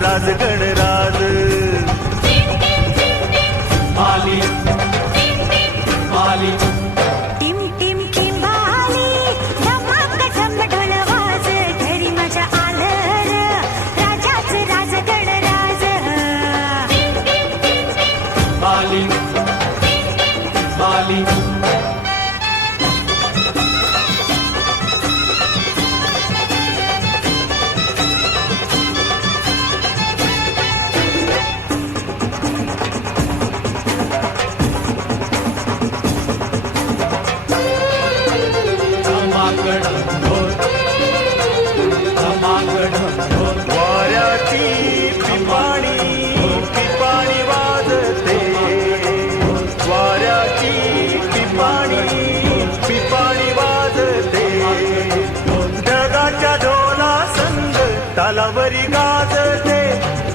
राज गणराज आली आली team team किंबाली धमाक धम ढोल वाज घरी माझ्या आलं र राजाच राज गणराज आली आली वाऱ्याची पिपाणी पिपाणी वाजते वाऱ्याची पिपाणी पिपाणी वाजते ढगाच्या ढोला संग तालावरी गाजते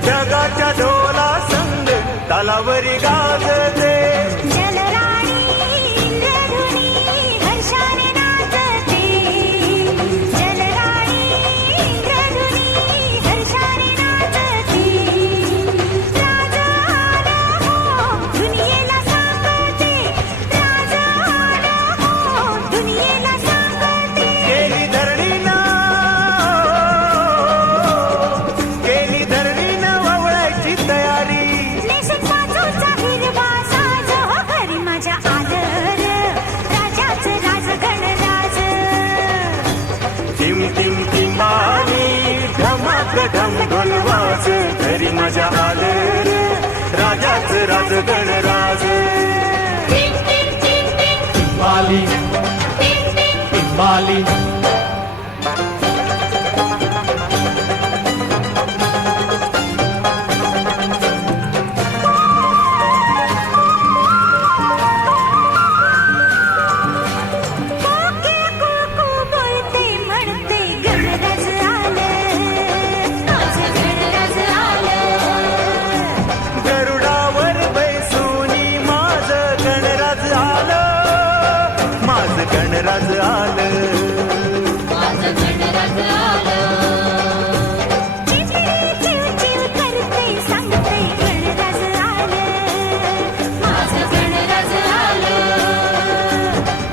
ढगाच्या ढोला संग तालावरी गाजते जलराणी इंद्रधुनी हर्षाने नाचते जलराणी इंद्रधुनी हर्षाने नाचते राजा आला हो दुनियेला सांगते राजा आला हो दुनियेला सांगते केली धरणीनं वळायची तयारी नेसून वाजवचा हिरवा साज हो घरी माझ्या आलं र राजाच राज गणराज टिम टिम टिमानी धमाक धम ढोलवाज घरी मजा आलं रे राजाच राज गणराज आली आली कोके कुकू बोलते म्हणते गणराज आलं माझं गणराज आलं गरुडावर बैसूनी माझ गणराज आलं माझ गणराज आलं चिमणी चिव चिव करते सांगते गणराज आलं माझं गणराज आलं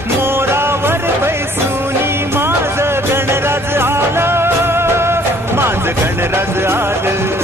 मोरावर बैसूनी माझ गणराज आलं माझ गणराज आलं